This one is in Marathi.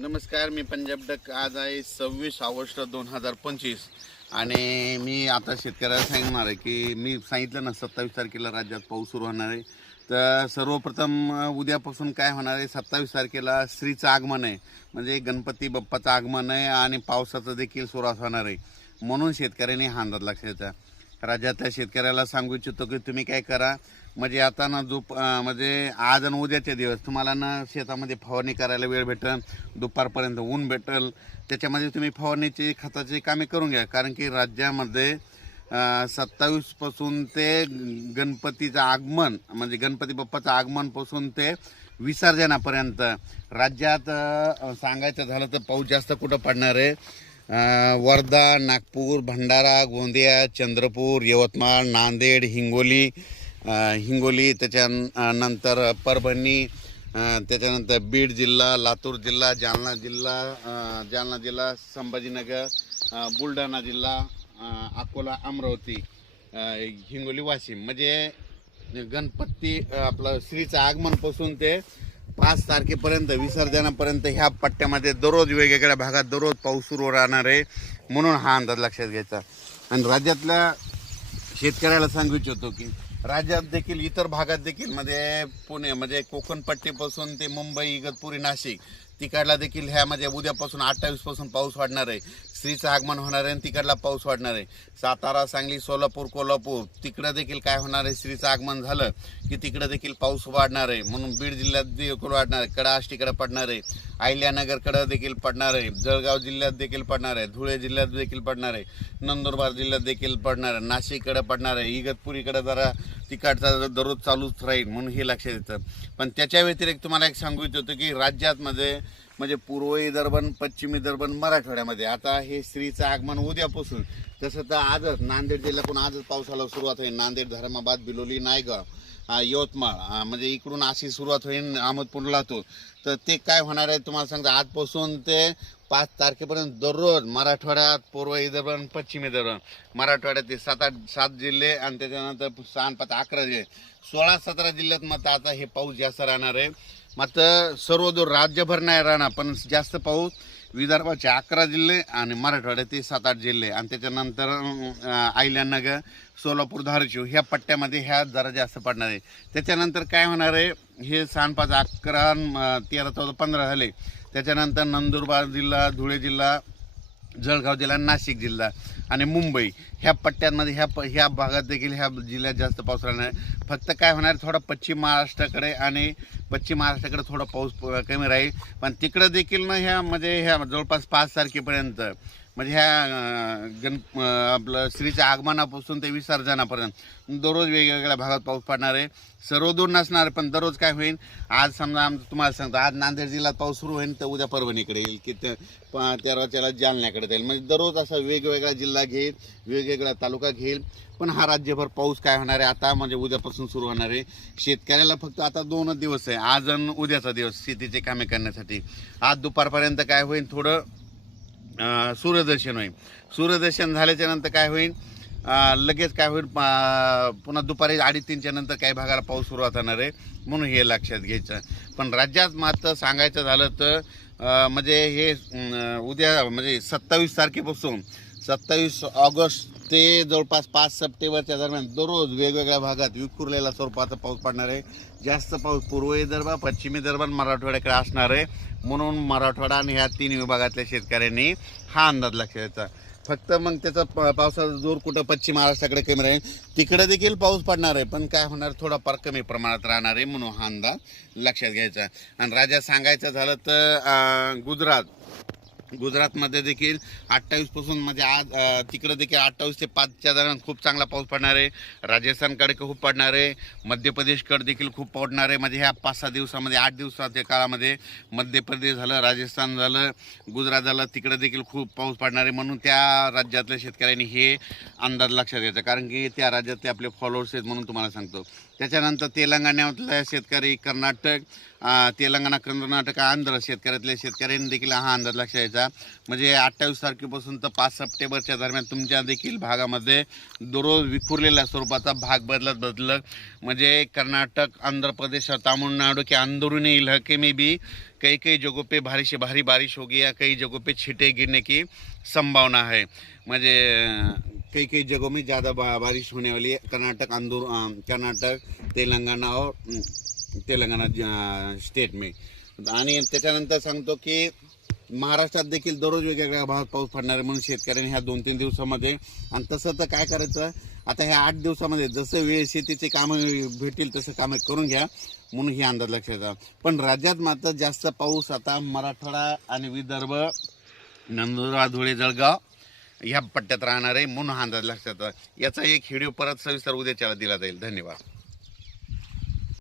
नमस्कार मी पंजाब डक आज आहे सव्वीस ऑगस्ट दोन हजार पंचवीस आणि मी आता शेतकऱ्याला सांगणार आहे की मी सांगितलं ना सत्तावीस तारखेला राज्यात पाऊस सुरू होणार आहे तर सर्वप्रथम उद्यापासून काय होणार आहे सत्तावीस तारखेला श्रीचं आगमन आहे म्हणजे गणपती बाप्पाचं आगमन आहे आणि पावसाचं देखील सुरुवात होणार आहे म्हणून शेतकऱ्यांनी हा अंदाज लक्षात राज्यातल्या शेतकऱ्याला सांगू इच्छितो की तुम्ही काय करा म्हणजे आता ना दुप म्हणजे आज आणि उद्याचे दिवस तुम्हाला ना शेतामध्ये फवारणी करायला वेळ भेटल दुपारपर्यंत ऊन भेटल त्याच्यामध्ये तुम्ही फवारणीची खताची कामे करून घ्या कारण की राज्यामध्ये सत्तावीसपासून ते गणपतीचं आगमन म्हणजे गणपती बाप्पाचं आगमनपासून ते विसर्जनापर्यंत राज्यात सांगायचं झालं तर पाऊस जास्त कुठं पडणार आहे वर्धा नागपूर भंडारा गोंदिया चंद्रपूर यवतमाळ नांदेड हिंगोली हिंगोली नंतर परभणी त्याच्यानंतर बीड जिल्हा लातूर जिल्हा जालना जिल्हा जालना जिल्हा संभाजीनगर बुलढाणा जिल्हा अकोला अमरावती हिंगोली वाशिम म्हणजे गणपती आपलं श्रीचं आगमनपासून ते पाच तारखेपर्यंत विसर्जनापर्यंत ह्या पट्ट्यामध्ये दररोज वेगवेगळ्या भागात दररोज पाऊस सुरू राहणार आहे म्हणून हा अंदाज लक्षात घ्यायचा आणि राज्यातल्या शेतकऱ्याला सांगू इच्छितो की राज्यात देखील इतर भागात देखील म्हणजे पुणे म्हणजे कोकणपट्टीपासून ते मुंबई इगतपुरी नाशिक तिकडला देखील ह्या म्हणजे उद्यापासून अठ्ठावीसपासून पाऊस वाढणार आहे स्त्रीचं आगमन होणार आहे आणि तिकडला पाऊस वाढणार आहे सातारा सांगली सोलापूर कोल्हापूर तिकडं देखील काय होणार आहे स्त्रीचं आगमन झालं की तिकडं देखील पाऊस वाढणार आहे म्हणून बीड जिल्ह्यात देखील वाढणार आहे कडा पडणार आहे कडे देखील पडणार आहे जळगाव जिल्ह्यात देखील पडणार आहे धुळे जिल्ह्यात देखील पडणार आहे नंदुरबार जिल्ह्यात देखील पडणार आहे नाशिककडं पडणार आहे इगतपुरीकडं जरा तिकडचा दररोज चालूच राहील म्हणून हे लक्षात येतं पण त्याच्या व्यतिरिक्त तुम्हाला एक सांगू इच्छितो की राज्यातमध्ये म्हणजे पूर्व विदर्भन पश्चिम विदर्भन मराठवाड्यामध्ये आता हे स्त्रीचं आगमन उद्यापासून तसं तर आजच नांदेड जिल्ह्यातून आजच पावसाला सुरुवात होईल नांदेड धर्माबाद बिलोली नायगाव यवतमाळ म्हणजे इकडून अशी सुरुवात होईल अहमदपूर तो तर ते काय होणार आहे तुम्हाला सांगतो आजपासून ते पाच तारखेपर्यंत दररोज मराठवाड्यात पूर्व विदर्भ पश्चिम विदर्भ ते सात आठ सात जिल्हे आणि त्याच्यानंतर सहा पाच अकरा जिल्हे सोळा सतरा जिल्ह्यात मात्र आता हे पाऊस जास्त राहणार आहे मात्र सर्व जो राज्यभर नाही राहणार पण जास्त पाऊस विदर्भाचे अकरा जिल्हे आणि ते सात आठ जिल्हे आणि त्याच्यानंतर आयल्यानगर सोलापूर धारशिव ह्या पट्ट्यामध्ये ह्या जरा जास्त पडणार आहे त्याच्यानंतर काय होणार आहे हे पाच अकरा तेरा चौदा पंधरा झाले त्याच्यानंतर नंदुरबार जिल्हा धुळे जिल्हा जळगाव जिल्हा नाशिक जिल्हा आणि मुंबई ह्या पट्ट्यांमध्ये ह्या प ह्या भागात देखील ह्या जिल्ह्यात जास्त पाऊस राहणार फक्त काय होणार थोडा पश्चिम महाराष्ट्राकडे आणि पश्चिम महाराष्ट्राकडे थोडा पाऊस कमी राहील पण तिकडं देखील ना ह्या म्हणजे ह्या जवळपास पाच तारखेपर्यंत म्हणजे ह्या गण आपलं श्रीच्या आगमनापासून ते विसर्जनापर्यंत दररोज वेगवेगळ्या भागात पाऊस पडणार आहे सर्व दूर नसणार पण दररोज काय होईल आज समजा आमचं तुम्हाला सांगतो आज नांदेड जिल्ह्यात पाऊस सुरू होईल तर उद्या परभणीकडे येईल की त्याला जालन्याकडे जाईल म्हणजे दररोज असा वेगवेगळा जिल्हा घेईल वेगवेगळा तालुका घेईल पण हा राज्यभर पाऊस काय होणार आहे आता म्हणजे उद्यापासून सुरू होणार आहे शेतकऱ्याला फक्त आता दोनच दिवस आहे आज आणि उद्याचा दिवस शेतीचे कामे करण्यासाठी आज दुपारपर्यंत काय होईल थोडं सूर्यदर्शन होईल सूर्यदर्शन झाल्याच्यानंतर काय होईल लगेच काय होईल पुन्हा दुपारी अडीच तीनच्या नंतर काही भागाला पाऊस सुरुवात होणार आहे म्हणून हे लक्षात घ्यायचं पण राज्यात मात्र सांगायचं झालं तर म्हणजे हे उद्या म्हणजे सत्तावीस तारखेपासून सत्तावीस ऑगस्ट ते जवळपास पाच सप्टेंबरच्या दरम्यान दररोज वेगवेगळ्या भागात विखुरलेला स्वरूपाचा पाऊस पडणार आहे जास्त पाऊस पूर्व विदर्भ पश्चिम विदर्भ मराठवाड्याकडे असणार आहे म्हणून मराठवाडा आणि ह्या तीन विभागातल्या शेतकऱ्यांनी हा अंदाज लक्षात घ्यायचा फक्त मग त्याचा पावसाचा जोर कुठं पश्चिम महाराष्ट्राकडे कमी राहील तिकडे देखील पाऊस पडणार आहे पण काय होणार थोडाफार कमी प्रमाणात राहणार आहे म्हणून हा अंदाज लक्षात घ्यायचा आणि राजा सांगायचं झालं तर गुजरात गुजरातमध्ये देखील अठ्ठावीसपासून म्हणजे आज तिकडे देखील अठ्ठावीस ते पाचच्या दरम्यान खूप चांगला पाऊस पडणार आहे राजस्थानकडे खूप पडणार आहे मध्य प्रदेशकडे देखील खूप पडणार आहे म्हणजे ह्या पाच सहा दिवसामध्ये आठ दिवसाच्या काळामध्ये मध्य प्रदेश झालं राजस्थान झालं गुजरात झालं तिकडे देखील खूप पाऊस पडणार आहे म्हणून त्या राज्यातल्या शेतकऱ्यांनी हे अंदाज लक्षात घ्यायचा कारण की त्या राज्यातले आपले फॉलोअर्स आहेत म्हणून तुम्हाला सांगतो त्याच्यानंतर तेलंगणातल्या शेतकरी कर्नाटक तेलंगणा कर्नाटक आंध्र शेतकऱ्यातल्या शेतकऱ्यांनी देखील हा अंदाज लक्षात घ्यायचा म्हणजे अठ्ठावीस तारखेपासून तर पाच सप्टेंबरच्या दरम्यान तुमच्या देखील भागामध्ये दररोज विखुरलेल्या स्वरूपाचा भाग बदलत बदलत म्हणजे कर्नाटक आंध्र प्रदेश तामिळनाडू तमिलनाडु के अंदरूनी इलाके में भी कई कई जगहों पे भारी से भारी बारिश होगी या कई जगहों पे छिटे गिरने की संभावना है म्हणजे कई कई जगहों में ज़्यादा बारिश होने वाली है कर्नाटक अंदर कर्नाटक तेलंगाना और तेलंगाना स्टेट में आणि त्याच्यानंतर सांगतो की महाराष्ट्रात देखील दररोज वेगवेगळ्या भागात पाऊस पडणार आहे म्हणून शेतकऱ्यांनी ह्या दोन तीन दिवसामध्ये आणि तसं तर काय करायचं आता ह्या आठ दिवसामध्ये जसं वेळ शेतीचे कामं भेटतील तसं कामं करून घ्या म्हणून ही अंदाज लक्षात येतात पण राज्यात मात्र जास्त पाऊस आता मराठवाडा आणि विदर्भ नंदुरबार धुळे जळगाव ह्या पट्ट्यात राहणार आहे म्हणून हा अंदाज लक्षात याचा एक व्हिडिओ परत सविस्तर उद्याच्याला दिला जाईल धन्यवाद